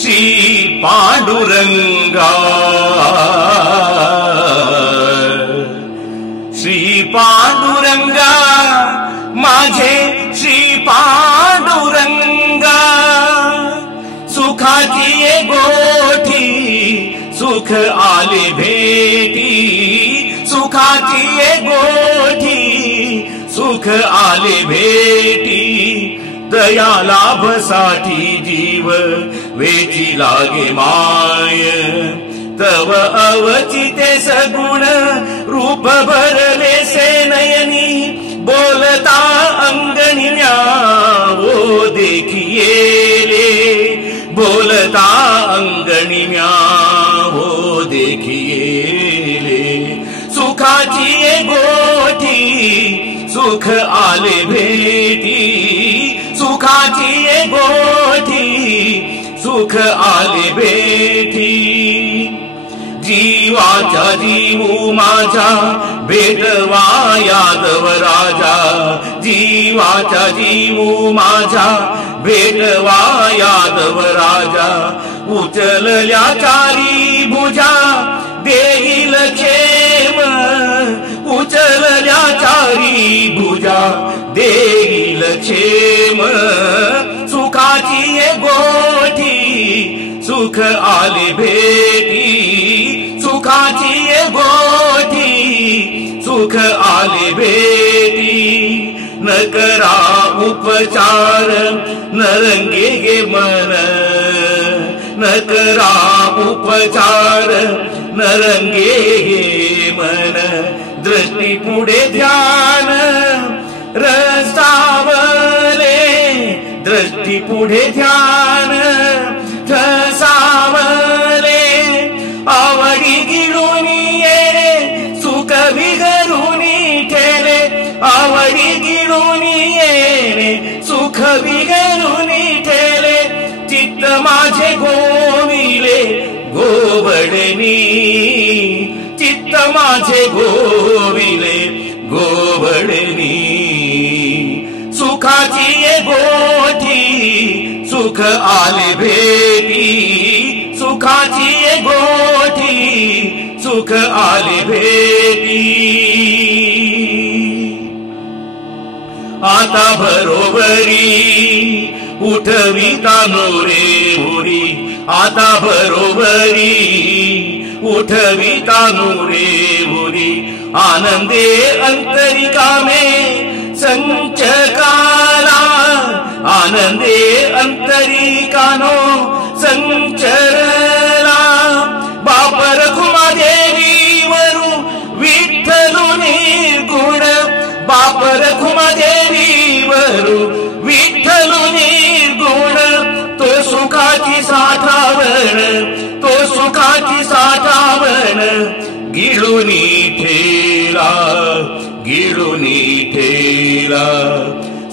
श्री पांडुरंगा, श्री पांडुरंगा माझे श्री पांडुरंगा, सुखाची ये गोठी सुख आले भेटी, सुखाची ये गोठी सुख आले भेटी, दया लाभसाठी जीव वेची लागे माय, तव अवचिते सगुण रूप भरले से नयनी, बोलता अंगणी म्यावो देखिएले, बोलता अंगणी म्यावो देखिएले, सुखाची ये गोठी सुख आले भेटी, सुखाची ये गोठी सुख आले भेटी, जीवाचा जीवू माझा भेटवा यादव राजा, जीवाचा जीवू माझा भेटवा यादव राजा, उचलल्या चारी भुजा देईल क्षेम, उचलल्या चारी भुजा देईल क्षेम, सुखाची ये गोठी सुख आले भेटी, सुखाची ये गोठी सुख आले भेटी, न करा उपचार न रंगे गे मन, न करा उपचार न रंगे गे मन, दृष्टी पुढे ध्यान रसावले, दृष्टी पुढे ध्यान रसावले, आवडी गिळूनी येणे सुख विगरूनी ठेले, आवडी गिळूनी येणे सुख विगरूनी ठेले, चित्त माझे गोविले गोबडनी, चित्त माझे गोविले गोबडनी, सुखाची ये गोठी सुख आले भेटी, सुखाची ये गोठी सुख आले भेटी, आता बरोबरी उठविता रे उरी, आता बरोबरी उठविता रे उरी, आनंदे अंतरिका में संचकाला, आनंदे अंतरिकानो संचरला, बाप रखुमा देवी वरू विठ्ठलु निर्गुण, बाप रखुमा देवी वरू विठ्ठलु निर्गुण, तो सुखाची साठावण, तो सुखाची साठावण, गिळूनी ठेला, गिळूनी ठेला,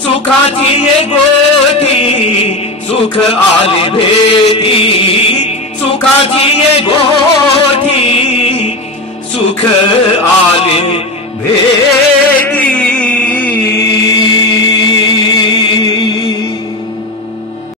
सुखाची ये गोठी सुख आले भेटी, सुखाची ये गोठी सुख आले